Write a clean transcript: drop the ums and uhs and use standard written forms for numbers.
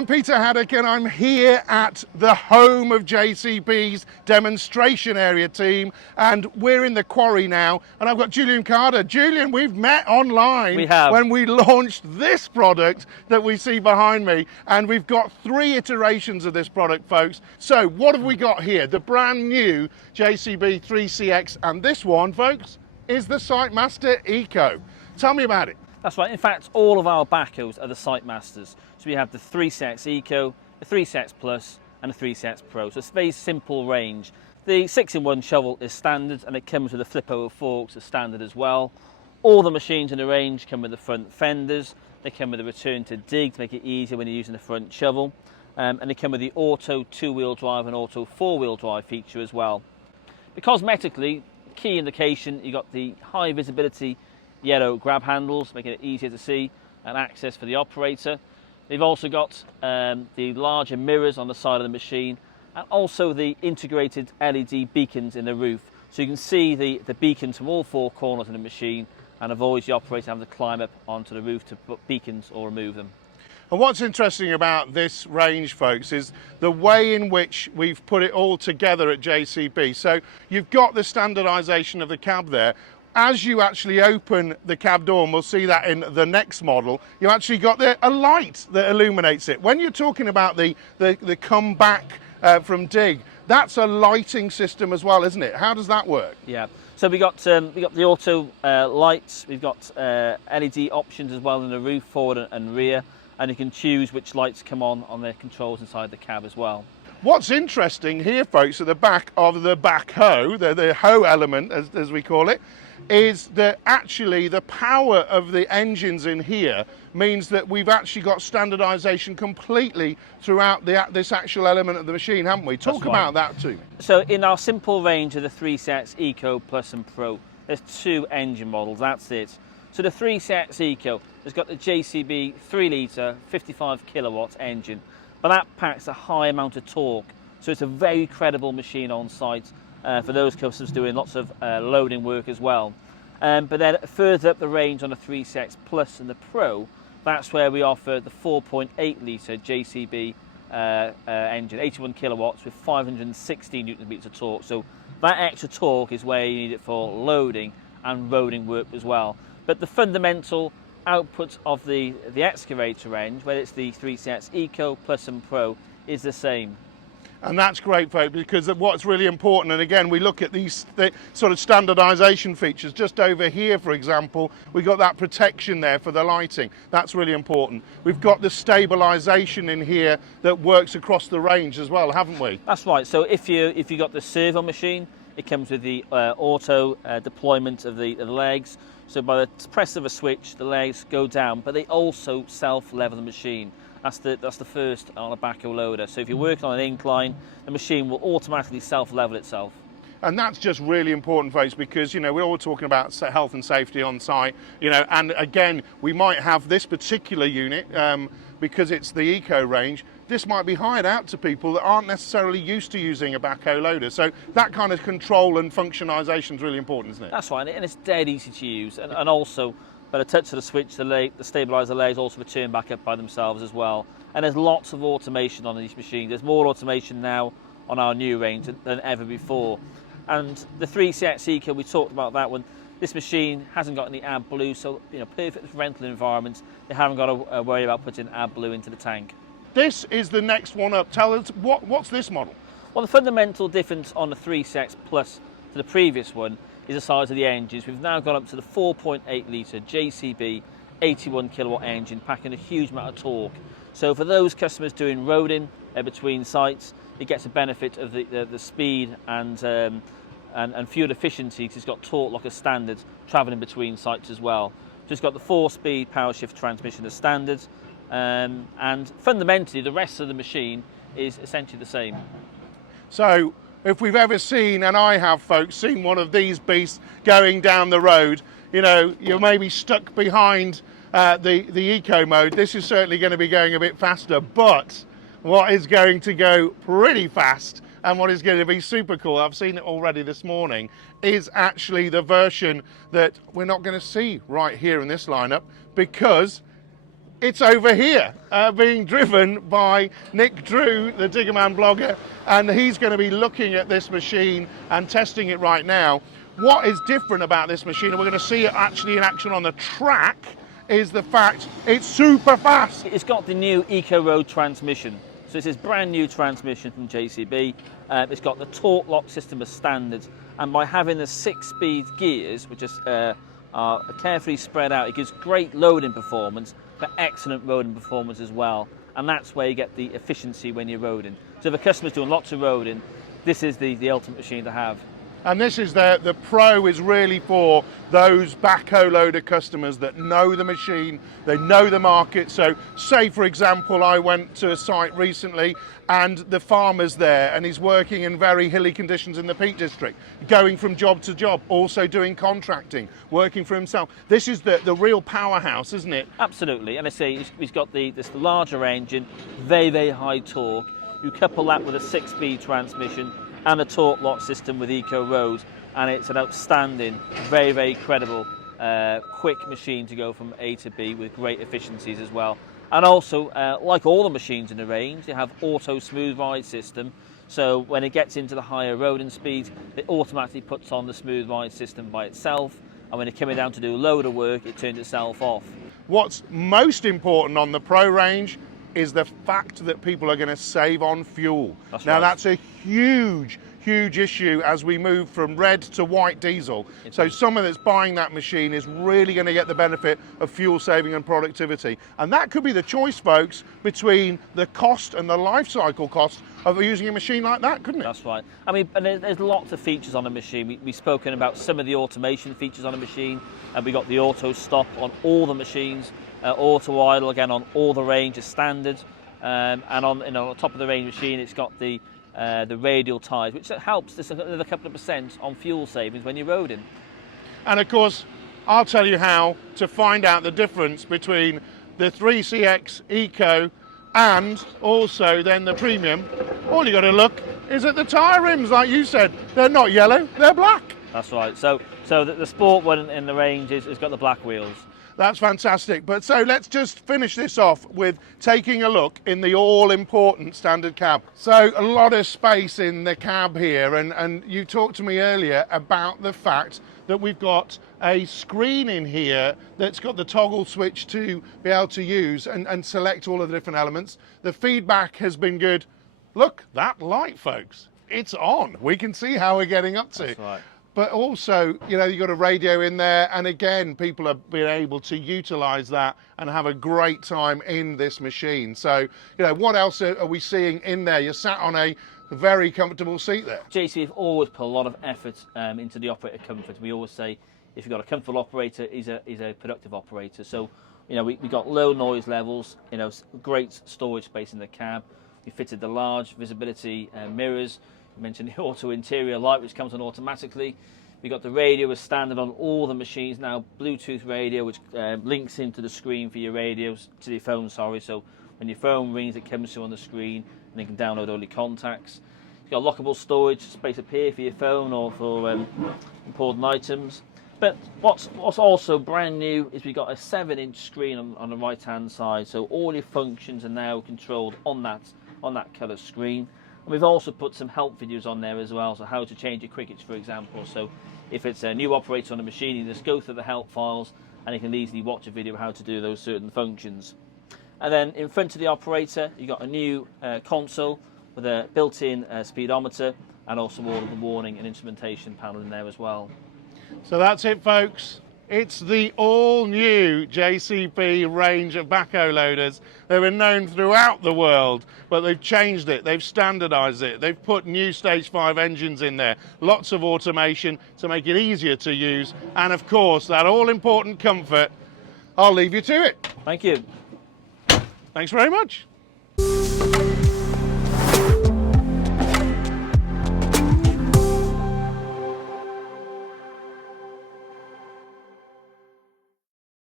I'm Peter Haddock and I'm here at the home of JCB's demonstration area team, and we're in the quarry now, and I've got Julian Carder. Julian, we've met online when we launched this product that we see behind me, and we've got 3 iterations of this product, folks. So what have we got here? The brand new JCB 3CX, and this one, folks, is the Sitemaster Eco. Tell me about it. That's right. In fact, all of our backhoes are the Sitemasters. So we have the 3CX Eco, the 3CX Plus, and the 3CX Pro. So it's a very simple range. The 6-in-1 shovel is standard, and it comes with the flip-over forks as standard as well. All the machines in the range come with the front fenders. They come with a return to dig to make it easier when you're using the front shovel. And they come with the auto 2-wheel drive and auto 4-wheel drive feature as well. The cosmetically, key indication, you've got the high visibility yellow grab handles, making it easier to see and access for the operator. They've also got the larger mirrors on the side of the machine, and also the integrated LED beacons in the roof, so you can see the beacons from all 4 corners of the machine and avoid the operator having to climb up onto the roof to put beacons or remove them. And what's interesting about this range, folks, is the way in which we've put it all together at JCB. So you've got the standardization of the cab there. As you actually open the cab door, and we'll see that in the next model, you actually got a light that illuminates it. When you're talking about the come back from dig, that's a lighting system as well, isn't it? How does that work? Yeah, so we got the auto lights, we've got LED options as well in the roof, forward and rear, and you can choose which lights come on the controls inside the cab as well. What's interesting here, folks, at the back of the backhoe, the hoe element as we call it, is that actually the power of the engines in here means that we've actually got standardization completely throughout this actual element of the machine, haven't we? Talk about that too. So in our simple range of the 3CX Eco, Plus and Pro, there's 2 engine models, that's it. So the 3CX Eco has got the JCB 3-litre 55 kilowatt engine, but that packs a high amount of torque, so it's a very credible machine on site for those customers doing lots of loading work as well. But then further up the range on the 3CX Plus and the Pro, that's where we offer the 4.8 litre JCB engine, 81 kilowatts with 560 newton meters of torque. So that extra torque is where you need it for loading and roading work as well. But the fundamental output of the excavator range, whether it's the 3CX Eco, Plus and Pro, is the same. And that's great, folks, because what's really important, and again, we look at these sort of standardization features. Just over here, for example, we've got that protection there for the lighting. That's really important. We've got the stabilization in here that works across the range as well, haven't we? That's right. So if you got the servo machine, it comes with the auto deployment of the legs. So by the press of a switch, the legs go down, but they also self-level the machine. That's the first on a backhoe loader. So if you're working on an incline, the machine will automatically self-level itself. And that's just really important, folks, because, you know, we're all talking about health and safety on site, you know, and again, we might have this particular unit, because it's the Eco range, this might be hired out to people that aren't necessarily used to using a backhoe loader. So that kind of control and functionalisation is really important, isn't it? That's right, and it's dead easy to use, and also, by the touch of the switch, the stabiliser legs also return back up by themselves as well. And there's lots of automation on these machines. There's more automation now on our new range than ever before. And the 3CX Eco, we talked about that one. This machine hasn't got any AdBlue, so perfect for rental environments. They haven't got to worry about putting AdBlue into the tank. This is the next one up. Tell us, what's this model? Well, the fundamental difference on the 3CX Plus to the previous one is the size of the engines. We've now gone up to the 4.8 litre JCB 81 kilowatt engine, packing a huge amount of torque. So for those customers doing roading between sites, it gets a benefit of the speed and fuel efficiency, because it's got torque like a standard travelling between sites as well. So it's got the 4-speed power shift transmission as standard, and fundamentally the rest of the machine is essentially the same. So if we've ever seen, and I have, folks, seen one of these beasts going down the road, you know, you're maybe stuck behind the eco mode. This is certainly going to be going a bit faster, but what is going to go pretty fast and what is going to be super cool, I've seen it already this morning, is actually the version that we're not going to see right here in this lineup, because it's over here, being driven by Nick Drew, the Diggerman blogger, and he's going to be looking at this machine and testing it right now. What is different about this machine, and we're going to see it actually in action on the track, is the fact it's super fast. It's got the new Eco Road transmission. So it's this brand new transmission from JCB. It's got the torque lock system as standard, and by having the 6-speed gears, which are carefully spread out, it gives great loading performance, but excellent roading performance as well. And that's where you get the efficiency when you're roading. So if a customer's doing lots of roading, this is the ultimate machine to have. And this is the Pro is really for those backhoe loader customers that know the machine, they know the market. So say, for example, I went to a site recently and the farmer's there and he's working in very hilly conditions in the Peak District, going from job to job, also doing contracting, working for himself. This is the real powerhouse, isn't it? Absolutely. And I say he's got this larger engine, very, very high torque. You couple that with a 6-speed transmission and a torque lock system with Eco Road, and it's an outstanding, very, very credible, quick machine to go from A to B with great efficiencies as well. And also, like all the machines in the range, they have auto smooth ride system. So when it gets into the higher roading speeds, it automatically puts on the smooth ride system by itself. And when it's coming down to do loader work, it turns itself off. What's most important on the Pro range is the fact that people are going to save on fuel. That's a huge issue as we move from red to white diesel. So someone that's buying that machine is really going to get the benefit of fuel saving and productivity. And that could be the choice, folks, between the cost and the life cycle cost of using a machine like that, couldn't it? That's right. I mean, and there's lots of features on the machine. We've spoken about some of the automation features on the machine, and we got the auto stop on all the machines. Auto idle again on all the range is standard, and on the top of the range machine it's got the radial tyres, which helps this another couple of % on fuel savings when you're roading. And of course, I'll tell you how to find out the difference between the 3CX Eco and also then the Premium. All you got to look is at the tyre rims, like you said. They're not yellow, they're black. That's right. So the sport one in the range has got the black wheels. That's fantastic. But so let's just finish this off with taking a look in the all-important standard cab. So a lot of space in the cab here, and you talked to me earlier about the fact that we've got a screen in here that's got the toggle switch to be able to use and select all of the different elements. The feedback has been good. Look, that light, folks, it's on. We can see how we're getting up to. That's right. But also, you know, you've got a radio in there, and again, people have been able to utilize that and have a great time in this machine. So, you know, what else are we seeing in there? You're sat on a very comfortable seat there. JCB have always put a lot of effort into the operator comfort. We always say, if you've got a comfortable operator, he's a productive operator. So, you know, we got low noise levels, you know, great storage space in the cab. We fitted the large visibility mirrors. I mentioned the auto interior light, which comes on automatically. We got the radio as standard on all the machines now, Bluetooth radio, which links into the screen for your radios, to your phone, sorry. So when your phone rings, it comes through on the screen, and you can download all your contacts. You've got lockable storage space up here for your phone or for important items. But what's also brand new is we got a 7-inch screen on the right-hand side, so all your functions are now controlled on that colour screen. And we've also put some help videos on there as well, so how to change your crickets, for example. So if it's a new operator on the machine, you just go through the help files and you can easily watch a video of how to do those certain functions. And then in front of the operator, you've got a new console with a built-in speedometer and also all of the warning and instrumentation panel in there as well. So that's it, folks. It's the all-new JCB range of backhoe loaders. They've been known throughout the world, but they've changed it, they've standardized it, they've put new Stage 5 engines in there, lots of automation to make it easier to use, and of course, that all-important comfort. I'll leave you to it. Thank you. Thanks very much.